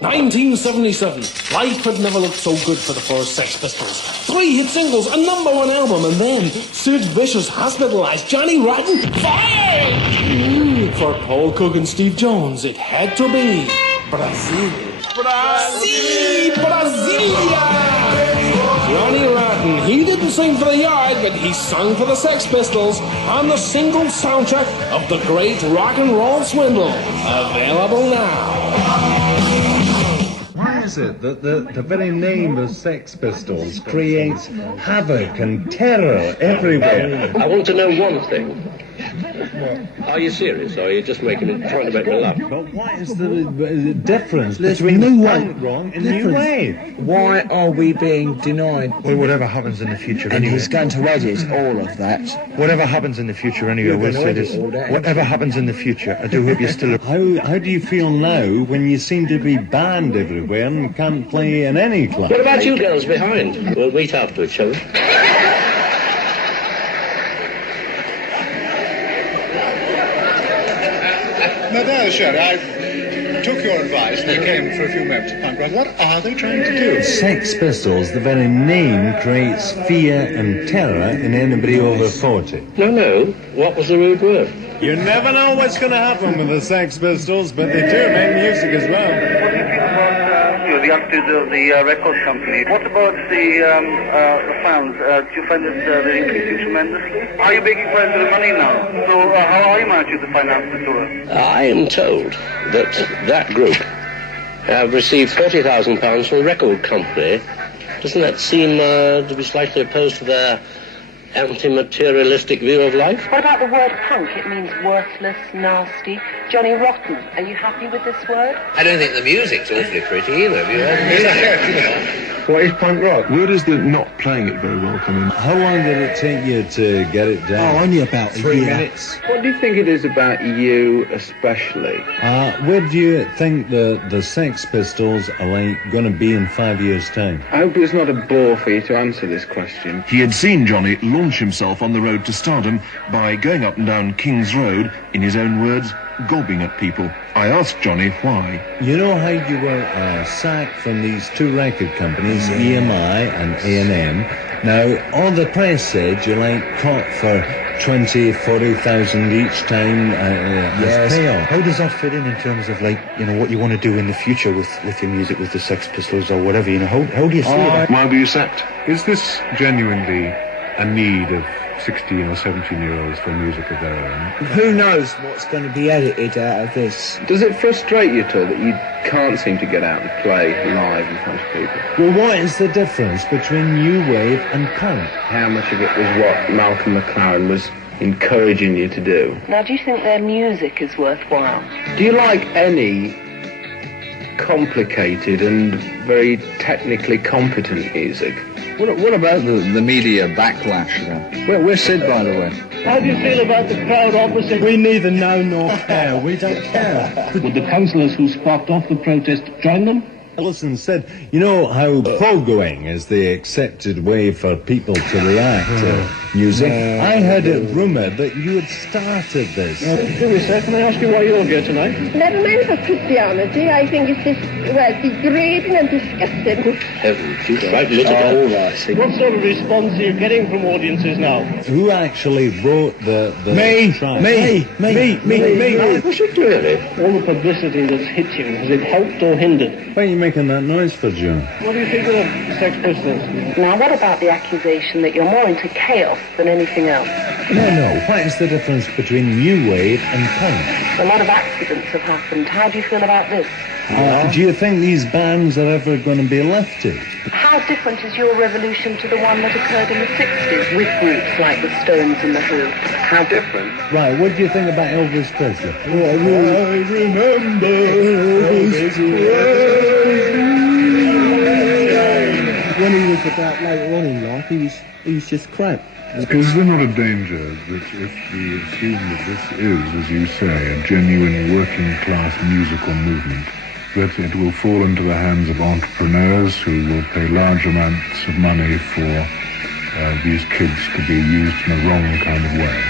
1977. Life had never looked so good for the first Sex Pistols. 3 hit singles, a #1 album, and then Sid Vicious hospitalized Johnny Rotten fired! For Paul Cook and Steve Jones, it had to be Brazil. Brasilia! Johnny Rotten, he didn't sing for the Yard, but he sung for the Sex Pistols on the single soundtrack of The Great Rock and Roll Swindle. Available now. Why is it that the very name of Sex Pistols creates havoc and terror everywhere? I want to know one thing. Are you serious, or are you just trying to make me laugh? But what is the difference between the punk rock and new wave? Why are we being denied? Well, whatever happens in the future And anyway. he's going to edit all of that. Whatever happens in the future anyway, we'll say this. Whatever happens in the future, I do hope you're still... How do you feel now when you seem to be banned everywhere and can't play in any club? What about you girls behind? We'll meet afterwards, shall we? No, sure. I took your advice and I came for a few moments of punk rock. What are they trying to do? Sex Pistols, the very name creates fear and terror in anybody over 40. No. What was the rude word? You never know what's going to happen with the Sex Pistols, but they do make music as well. What do you think about the attitude of the record company? What about the fans? Do you find that they're increasing tremendously? Are you making plans for the money now? So how are you managing to finance the tour? I am told that group have received £30,000 from a record company. Doesn't that seem to be slightly opposed to their anti-materialistic view of life? What about the word punk? It means worthless, nasty. Johnny Rotten, are you happy with this word? I don't think the music's awfully pretty either. Have you heard? What is punk rock? Where does the not playing it very well come in? How long did it take you to get it down? Oh, only about 3 minutes. What do you think it is about you especially? Where do you think the Sex Pistols are going to be in 5 years' time? I hope it's not a bore for you to answer this question. He had seen Johnny launch himself on the road to stardom by going up and down King's Road, in his own words, gobbing at people. I asked Johnny why. You know how you were sacked from these 2 record companies, EMI and A&M. Now, all the press said you caught for 20, 40,000 each time as payoff. How does that fit in terms of what you want to do in the future with your music, with the Sex Pistols or whatever? How do you see that? Why were you sacked? Is this genuinely a need of 16 or 17-year-olds for music of their own? Who knows what's going to be edited out of this? Does it frustrate you at all that you can't seem to get out and play live in front of people? Well, what is the difference between new wave and punk? How much of it was what Malcolm McLaren was encouraging you to do? Now, do you think their music is worthwhile? Do you like any complicated and very technically competent music? What about the media backlash then? Where's Sid, by the way? How do you feel about the crowd opposite? We neither know nor care. We don't care. Would the councillors who sparked off the protest join them? Ellison said, you know how pogoing is the accepted way for people to react to music? I heard it rumoured that you had started this. Can I ask you why you're here tonight? Never mind for Christianity. I think it's degrading and disgusting. Heavens, you quite lit it all right. What sort of response are you getting from audiences now? Who actually wrote the track? Me. Was it really? All the publicity that's hit you, has it helped or hindered? Why are you making that noise for, John? What do you think of the Sex Pistols? Now, what about the accusation that you're more into chaos than anything else? No. What is the difference between new wave and punk? A lot of accidents have happened. How do you feel about this? Do you think these bands are ever going to be lifted? How different is your revolution to the one that occurred in the 60s with groups like the Stones and the Who? How different? Right, what do you think about Elvis Presley? I remember Elvis Presley. When he was about later on in life, he was just crap. Is there not a danger that if we assume that this is, as you say, a genuine working-class musical movement, that it will fall into the hands of entrepreneurs who will pay large amounts of money for these kids to be used in a wrong kind of way?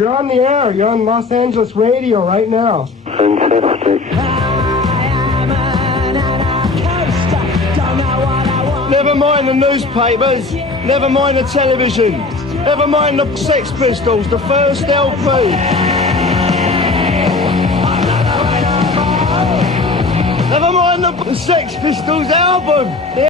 You're on the air. You're on Los Angeles radio right now. Fantastic. Never mind the newspapers. Never mind the television. Never mind the Sex Pistols, the first LP. Never mind the Sex Pistols album.